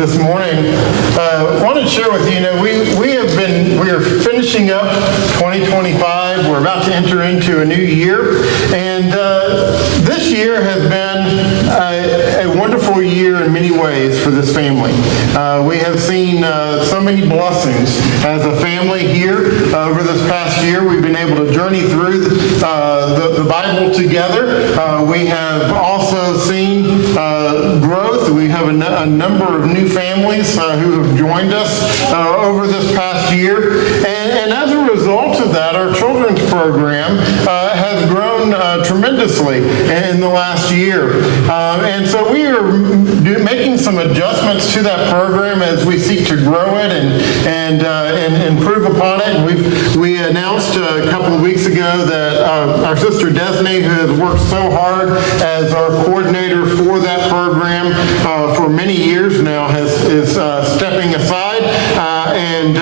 this morning. I wanted to share with you, we are finishing up 2025. We're about to enter into a new year, and this year has been a wonderful year in many ways for this family. We have seen so many blessings as a family here over this past year. We've been able to journey through the Bible together. We have also seen growth. We have a number of new families who have joined us over this past year. And as a result of that, our children's program has grown tremendously in the last year. And so we are making some adjustments to that program as we seek to grow it and improve upon it. And we announced a couple of weeks ago that our sister Desney, who has worked so hard as our coordinator for that program for many years now, is stepping aside. And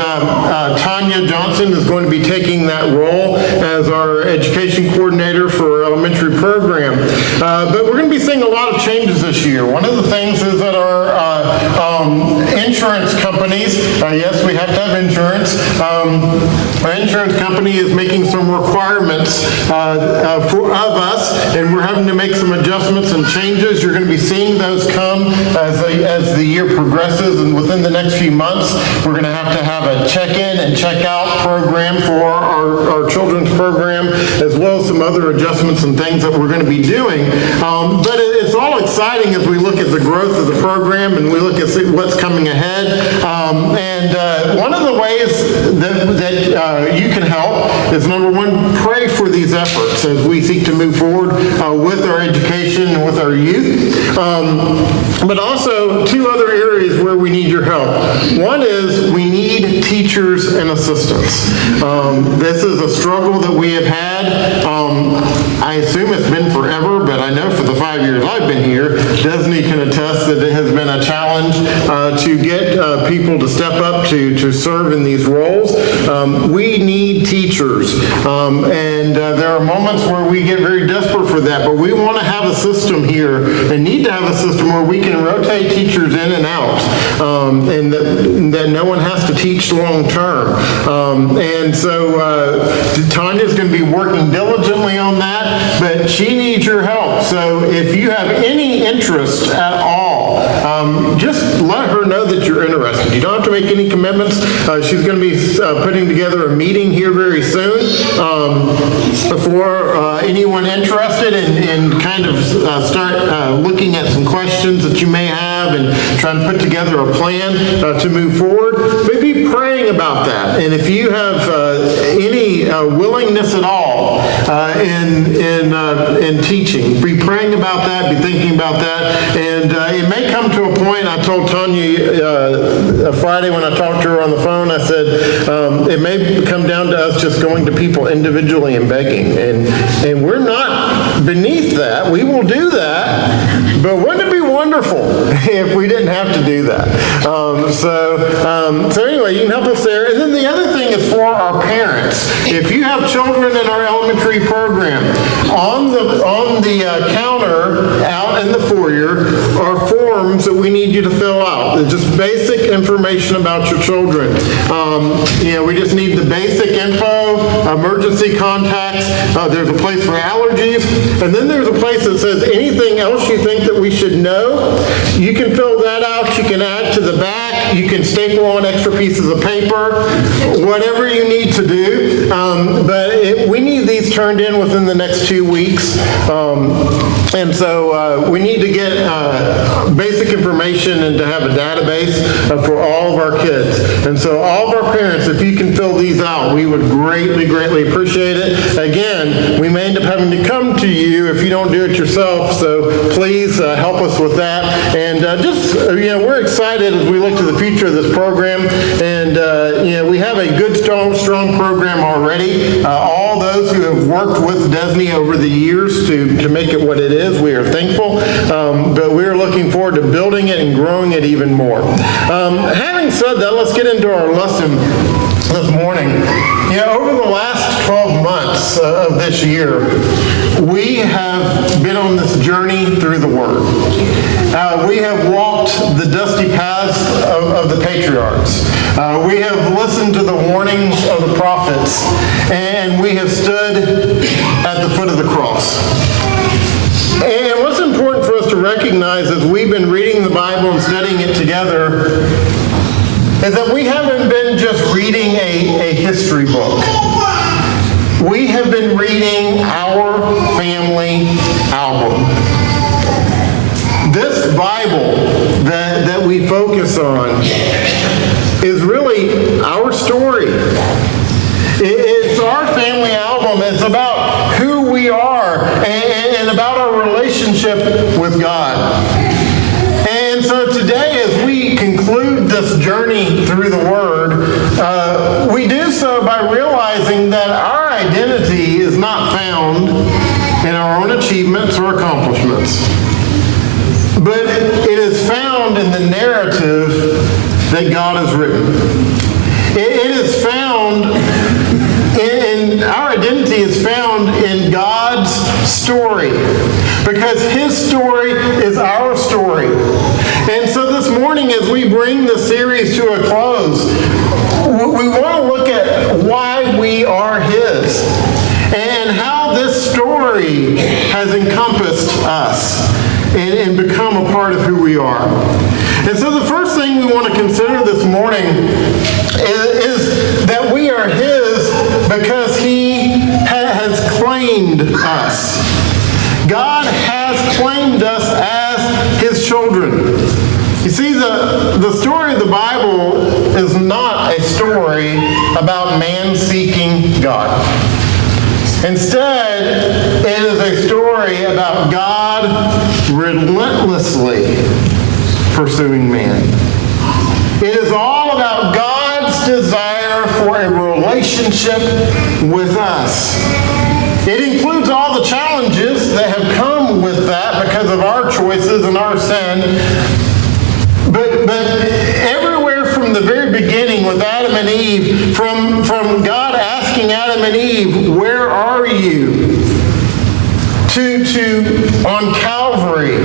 Tanya Johnson is going to be taking that role as our education coordinator for our elementary program. But we're going to be seeing a lot of changes this year. One of the things is that our insurance companies, yes, we have to have insurance. Our insurance company is making some requirements of us, and we're having to make some adjustments and changes. You're going to be seeing those come as the year progresses, and within the next few months, we're going to have a check-in and check-out program for our children's program, as well as some other adjustments and things that we're going to be doing. But it's all exciting as we look at the growth of the program and we look at what's coming ahead. And one of the ways that you can help is, number one, pray for these efforts as we seek to move forward with our education and with our youth. But also, two other areas where we need your help. One is we need teachers and assistants. This is a struggle that we have had. I assume it's been forever, but I know for the 5 years I've been here, Desney can attest that it has been a challenge to get people to step up to serve in these roles. We need teachers, and there are moments where we get very desperate for that, but we want to have a system here and need to have a system where we can rotate teachers in and out, and that no one has to teach long term. And so Tanya's going to be working diligently on that, but she needs your help. So if you have any interest at all, just let her know that you're interested. You don't have to make any commitments. She's going to be putting together a meeting here very soon for anyone interested and kind of start looking at some questions that you may have and trying to put together a plan to move forward. But be praying about that. And if you have any willingness at all in teaching, be praying about that, be thinking about that. And it may come to a point, I told Tanya Friday when I talked to her on the phone, I said, it may come down to us just going to people individually and begging. And we're not beneath that. We will do that. But wouldn't it be wonderful if we didn't have to do that? So anyway, you can help us there. And then the other thing is for our parents. If you have children in our elementary program, on the counter out in the foyer are forms that we need you to fill out. They're just basic information about your children. We just need the basic info, emergency contacts. There's a place for allergies. And then there's a place that says anything else you think that we should know. You can fill that out. You can add to the back. You can staple on extra pieces of paper, whatever you need to do. But we need these turned in within the next 2 weeks. And so we need to get basic information and to have a database for all of our kids. And so all of our parents, if you can fill these out, we would greatly, greatly appreciate it. Again, we may end up having to come to you if you don't do it yourself. So please help us with that. And we're excited as we look to the future of this program. And, we have a good, strong program already. All those who have worked with Desney over the years to make it what it is, we are thankful. But we're looking forward to building it and growing it even more. Having said that, let's get into our lesson this morning. Over the last 12 months, months of this year, we have been on this journey through the Word. We have walked the dusty paths of the patriarchs. We have listened to the warnings of the prophets, and we have stood at the foot of the cross. And what's important for us to recognize as we've been reading the Bible and studying it together is that we haven't been just reading a history book. We have been reading our family album. This Bible that we focus on is really our story. It's our family album. It's about who we are and about our relationship with God. And so today, as we conclude this journey through the Word, we do so by realizing that our identity is not found in our own achievements or accomplishments, but it is found in the narrative that God has written. It is found in our identity is found in God's story, because His story is our story. And so this morning, as we bring the series to a close, we want to look at why we are His and how this story has encompassed us and become a part of who we are. And so the first thing we want to consider this morning is that we are His because He has claimed us. God has claimed us as His children. You see, the story of the Bible is not a story about man seeking God. Instead, it is a story about God relentlessly pursuing man. It is all about God's desire for a relationship with us. It includes all the challenges that have come with that because of our choices and our sin. But everywhere from the very beginning with Adam and Eve, from God asking Adam and Eve, where are you? To on Calvary,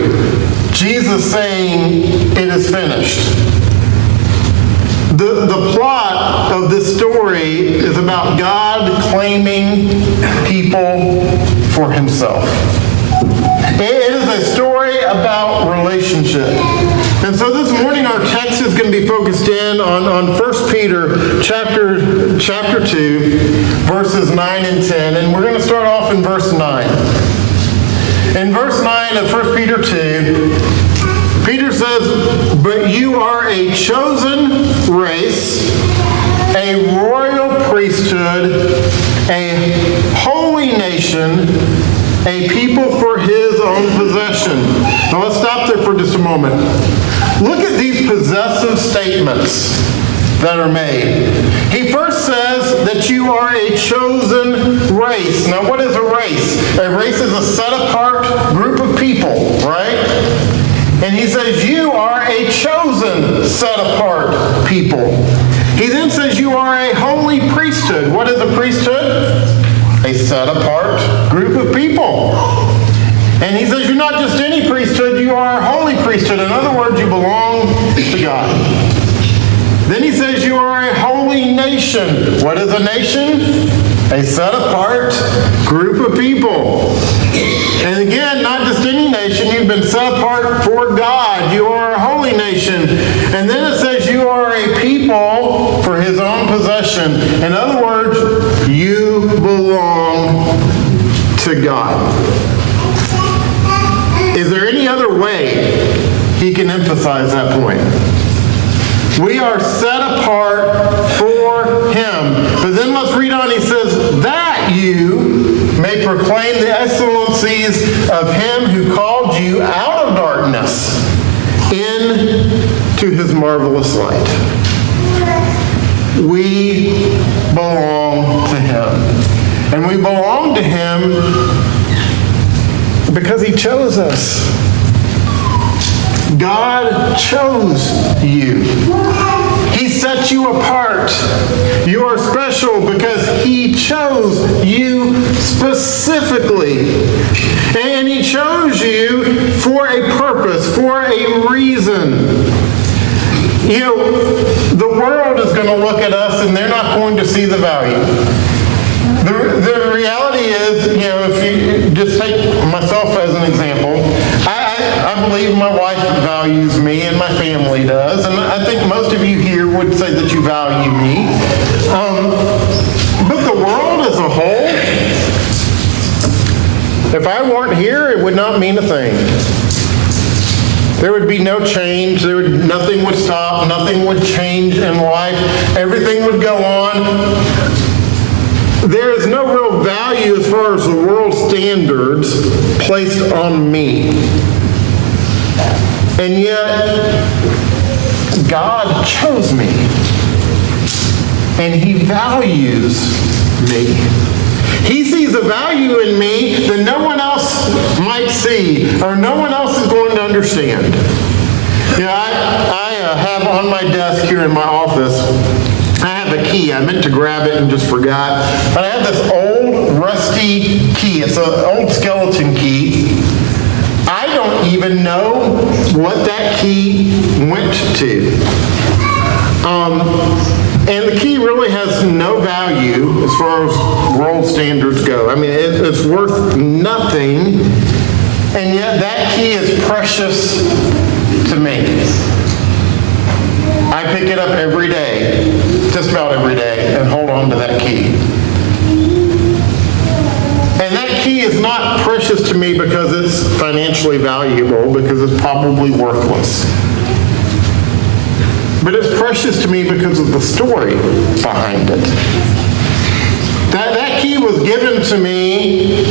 Jesus saying, it is finished. The plot of this story is about God claiming people for Himself. It is a story about relationship. And so this morning our text is going to be focused in on 1 Peter chapter 2, verses 9 and 10. And we're going to start off in verse 9. In verse 9 of 1 Peter 2, Peter says, "But you are a chosen race, a royal priesthood, a holy nation, a people for His own possession." Now let's stop there for just a moment. Look at these possessive statements that are made. He first says that you are a chosen race. Now what is a race? A race is a set-apart group of people, right? And he says you are a chosen, set-apart people. He then says you are a holy priesthood. What is a priesthood? A set-apart group of people. And he says you're not just any priesthood, you are a holy priesthood. In other words, you belong to God. Then he says you are a holy nation. What is a nation? A set-apart group of people. And again, not just any nation, you've been set apart for God. You are a holy nation. And then it says you are a people for His own possession. In other words, you belong to God. Is there any other way he can emphasize that point? We are set apart for Him. But then let's read on. He says, that you may proclaim the excellencies of Him who called you out of darkness into His marvelous light. We belong to Him. And we belong to Him because He chose us. God chose you. He set you apart. You are special because He chose you specifically. And He chose you for a purpose, for a reason. You know, the world is going to look at us and they're not going to see the value. The reality is, you know, if you just take myself as an example, I believe my wife values me and my family does, and I think most of you here would say that you value me. But the world as a whole, if I weren't here, it would not mean a thing. There would be no change. Nothing would stop. Nothing would change in life. Everything would go on. There is no real value as far as the world standards placed on me. And yet, God chose me. And He values me. He sees a value in me that no one else might see or no one else is going to understand. You know, I have on my desk here in my office, I have a key. I meant to grab it and just forgot. But I have this old rusty key. It's an old skeleton key. I don't even know what that key went to. And the key really has no value as far as world standards go. I mean, it's worth nothing, and yet that key is precious to me. I pick it up every day, just about every day, and hold on to that key. And that key is not precious to me because it's financially valuable, because it's probably worthless. But it's precious to me because of the story behind it. That key was given to me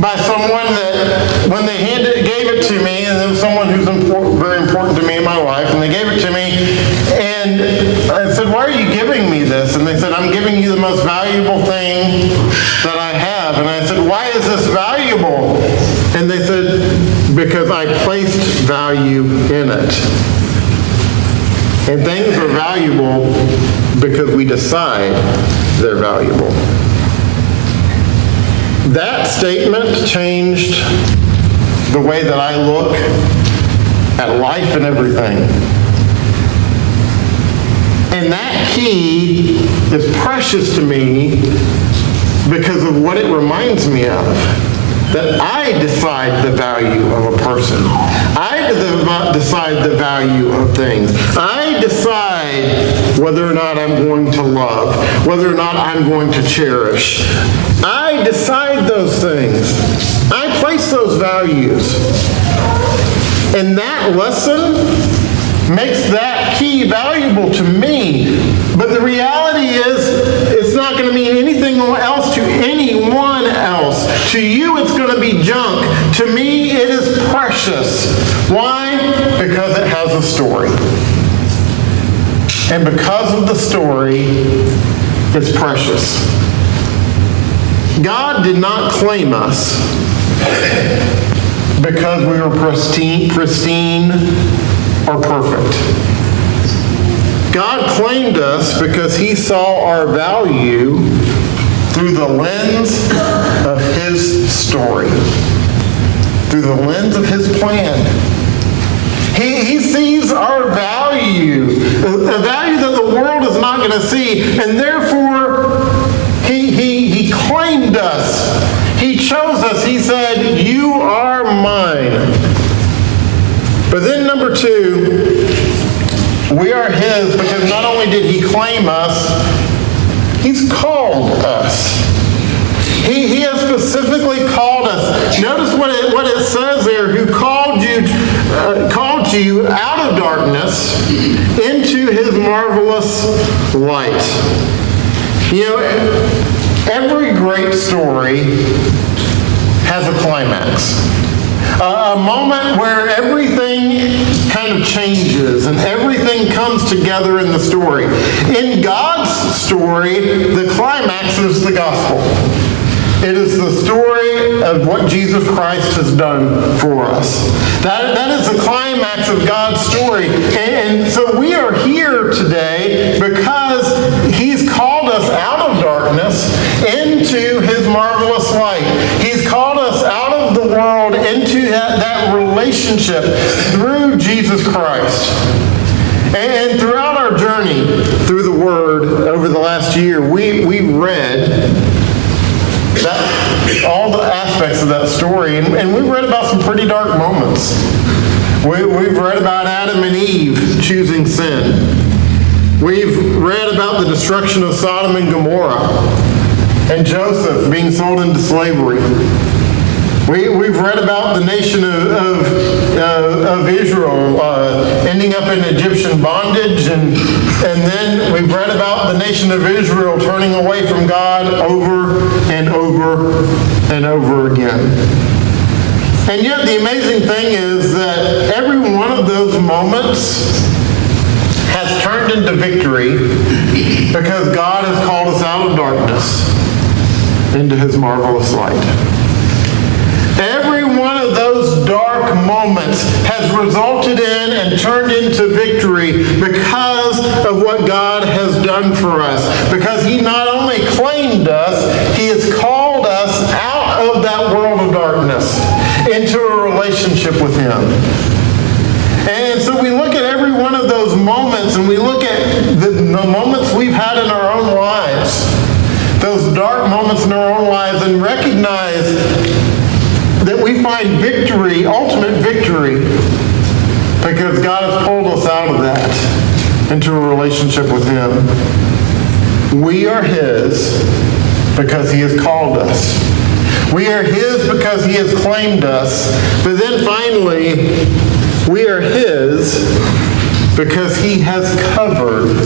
by someone that, when they gave it to me, and it was someone who's very important to me in my life, and they gave it to me, and I said, "Why are you giving me this?" And they said, "I'm giving you the most valuable thing that I have." And I said, "Why is this valuable?" And they said, "Because I placed value in it." And things are valuable because we decide they're valuable. That statement changed the way that I look at life and everything. And that key is precious to me because of what it reminds me of. That I decide the value of a person. I decide the value of things. I decide whether or not I'm going to love, whether or not I'm going to cherish. I decide those things. I place those values. And that lesson makes that key valuable to me. But the reality is, it's not going to mean anything else to anyone else. To you, it's going to be junk. To me, it is precious. Why? Because it has a story. And because of the story, it's precious. God did not claim us because we were pristine or perfect. God claimed us because He saw our value through the lens of His story, through the lens of His plan. He sees our value, a value that the world is not going to see, and therefore He claimed us. He chose us. He said, "You are mine." But then number two, we are His because not only did He claim us, He's called us. He has specifically called us. Notice what it says there, who called you out of darkness into His marvelous light. You know, every great story has a climax. A moment where everything kind of changes and everything comes together in the story. In God's story, the climax is the gospel. It is the story of what Jesus Christ has done for us. That is the climax of God's story. And so we are here today because He's called us out of darkness into His marvelous light. He's called us out of the world into that relationship through Jesus Christ. And throughout our journey through the Word over the last year, we've read all the aspects of that story, and we've read about some pretty dark moments. We've read about Adam and Eve choosing sin. We've read about the destruction of Sodom and Gomorrah and Joseph being sold into slavery. We've read about the nation of Israel ending up in Egyptian bondage, and then we've read about the nation of Israel turning away from God over and over and over again. And yet the amazing thing is that every one of those moments has turned into victory because God has called us out of darkness into His marvelous light. Every one of those dark moments has resulted in and turned into victory because of what God has done for us. Because He not only claimed us, He has called us out of that world of darkness into a relationship with Him. And so we look at every one of those moments, and we look at the moments we've had in our own lives, those dark moments in our own lives, and recognize that we find victory, ultimate victory, because God has pulled us out of that into a relationship with Him. We are His because He has called us. We are His because He has claimed us. But then finally, we are His because He has covered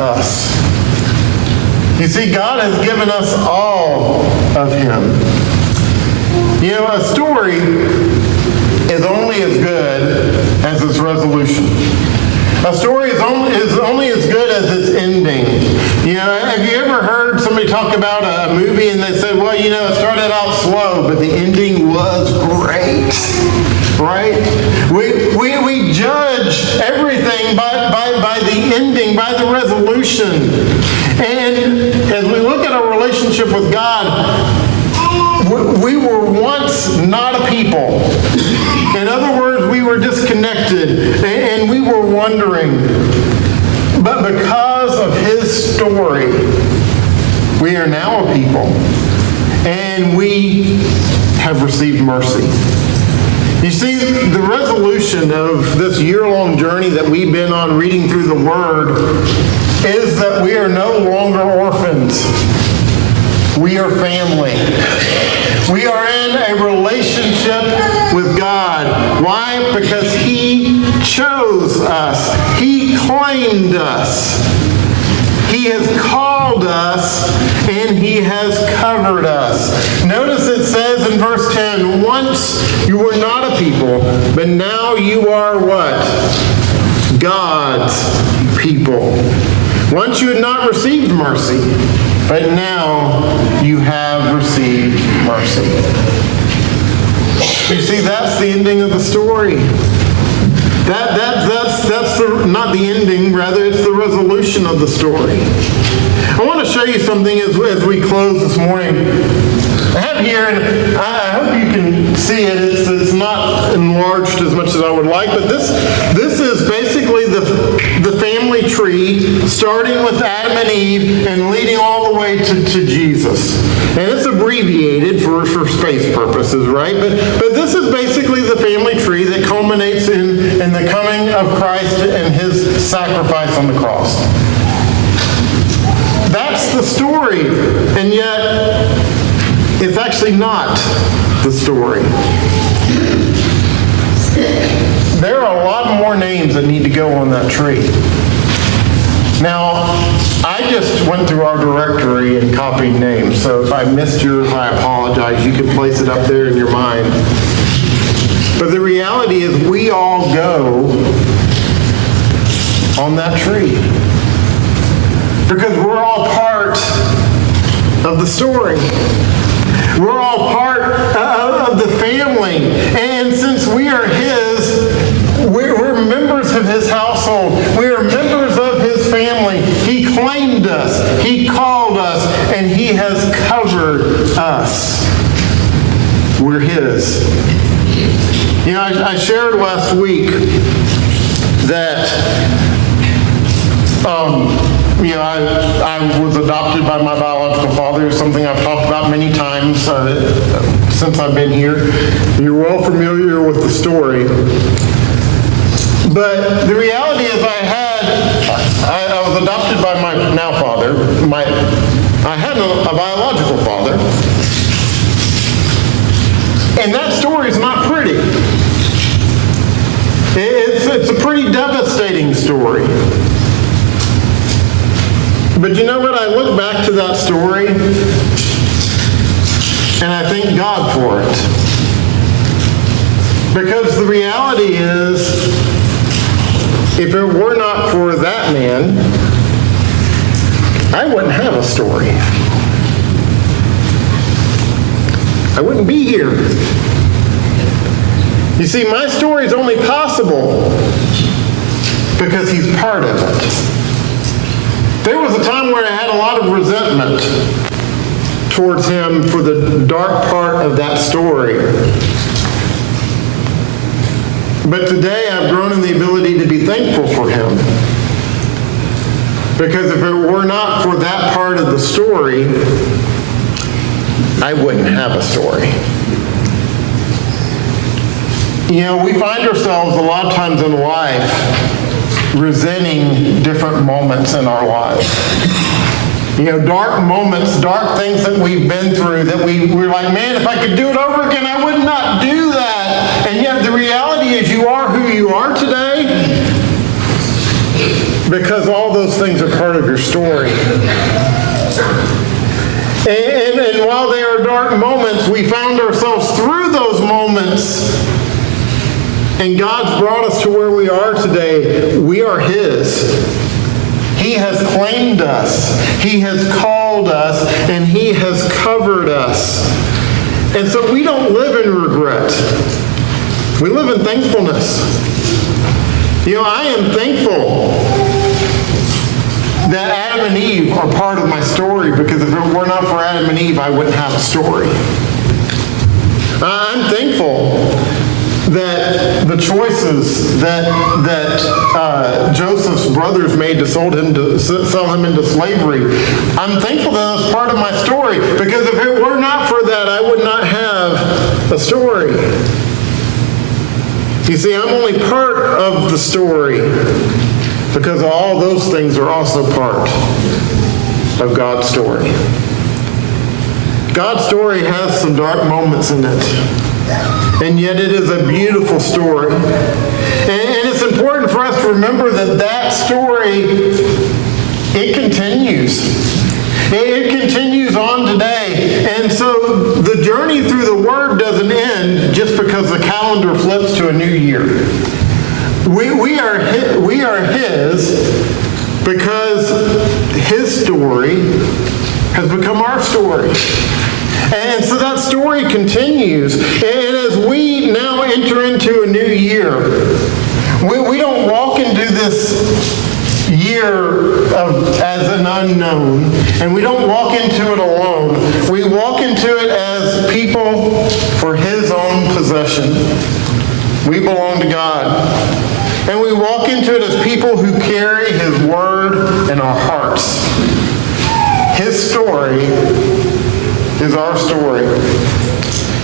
us. You see, God has given us all of Him. You know, a story is only as good as its resolution. A story is only as good as its ending. You know, have you ever heard somebody talk about a movie and they say, well, you know, it started out slow, but the ending was great, right? We judge everything by the ending, by the resolution. And as we look at our relationship with God, we were once not a people. In other words, we were disconnected and we were wandering. But because of His story, we are now a people. And we have received mercy. You see, the resolution of this year-long journey that we've been on reading through the Word is that we are no longer orphans. We are family. We are in a relationship with God. Why? Because He chose us. He claimed us. He has called us, and He has covered us. Notice it says in verse 10, once you were not a people, but now you are what? God's people. Once you had not received mercy, but now you have received mercy. You see, that's the ending of the story. That's not the ending, rather it's the resolution of the story. I want to show you something as we close this morning. I have here, and I hope you can see it. It's not enlarged as much as I would like, but this is basically the family tree, starting with Adam and Eve and leading all the way to Jesus. And it's abbreviated for space purposes, right? But this is basically the family tree that culminates in the coming of Christ and His sacrifice on the cross. That's the story, and yet it's actually not the story. There are a lot more names that need to go on that tree. Now, I just went through our directory and copied names, so if I missed yours, I apologize. You can place it up there in your mind. But the reality is we all go on that tree because we're all part of the story. We're all part of the family. And since we are His, we're members of His household. We are members of His family. He claimed us. He called us. And He has covered us. We're His. You know, I shared last week that, I was adopted by my biological father. It's something I've talked about many times since I've been here. You're well familiar with the story. But the reality is I was adopted by my now father. I had a biological father. And that story is not pretty. It's a pretty devastating story. But you know what? I look back to that story and I thank God for it. Because the reality is, if it were not for that man, I wouldn't have a story. I wouldn't be here. You see, my story is only possible because He's part of it. There was a time where I had a lot of resentment towards Him for the dark part of that story. But today I've grown in the ability to be thankful for Him. Because if it were not for that part of the story, I wouldn't have a story. You know, we find ourselves a lot of times in life resenting different moments in our lives. You know, dark moments, dark things that we've been through that we're like, man, if I could do it over again, I would not do that. And yet the reality is you are who you are today because all those things are part of your story. And while they are dark moments, we found ourselves through those moments. And God's brought us to where we are today. We are His. He has claimed us. He has called us. And He has covered us. And so we don't live in regret. We live in thankfulness. You know, I am thankful that Adam and Eve are part of my story, because if it were not for Adam and Eve, I wouldn't have a story. I'm thankful that the choices that Joseph's brothers made to sell him into slavery, I'm thankful that that's part of my story, because if it were not for that, I would not have a story. You see, I'm only part of the story because all those things are also part of God's story. God's story has some dark moments in it, and yet it is a beautiful story. And it's important for us to remember that that story, it continues. It continues on today. And so the journey through the Word doesn't end just because the calendar flips to a new year. We are His because His story has become our story. And so that story continues. And as we now enter into a new year, we don't walk into this year as an unknown, and we don't walk into it alone. We walk into it as people for His own possession. We belong to God. And we walk into it as people who carry His Word in our hearts. His story is our story.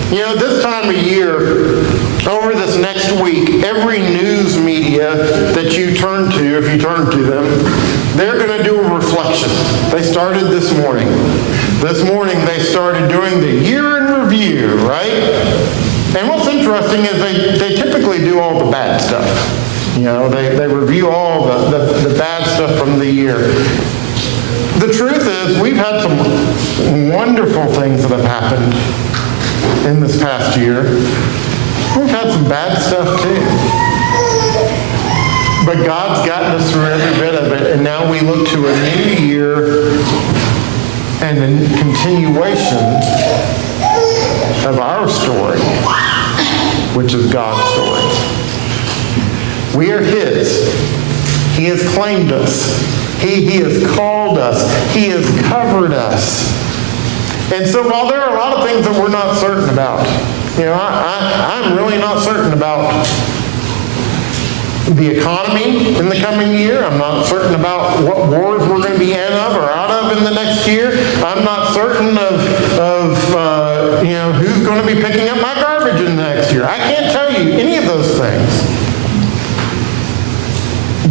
You know, this time of year, over this next week, every news media that you turn to, if you turn to them, they're going to do a reflection. They started this morning. This morning they started doing the year in review, right? And what's interesting is they typically do all the bad stuff. You know, they review all the bad stuff from the year. The truth is, we've had some wonderful things that have happened in this past year. We've had some bad stuff too. But God's gotten us through every bit of it, and now we look to a new year and a continuation of our story, which is God's story. We are His. He has claimed us. He has called us. He has covered us. And so while there are a lot of things that we're not certain about, I'm really not certain about the economy in the coming year. I'm not certain about what wars we're going to be in of or out of in the next year. I'm not certain of who's going to be picking up my garbage in the next year. I can't tell you any of those things.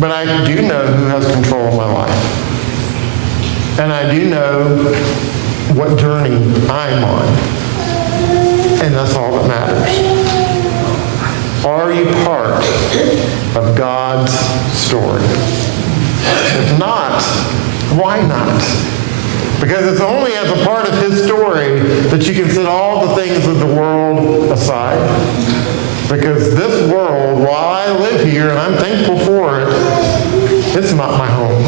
But I do know who has control of my life. And I do know what journey I'm on. And that's all that matters. Are you part of God's story? If not, why not? Because it's only as a part of His story that you can set all the things of the world aside. Because this world, while I live here and I'm thankful for it, it's not my home.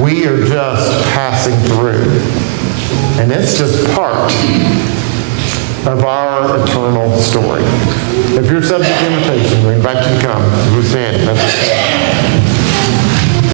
We are just passing through. And it's just part of our eternal story. If you're subject to invitation, we invite you to come.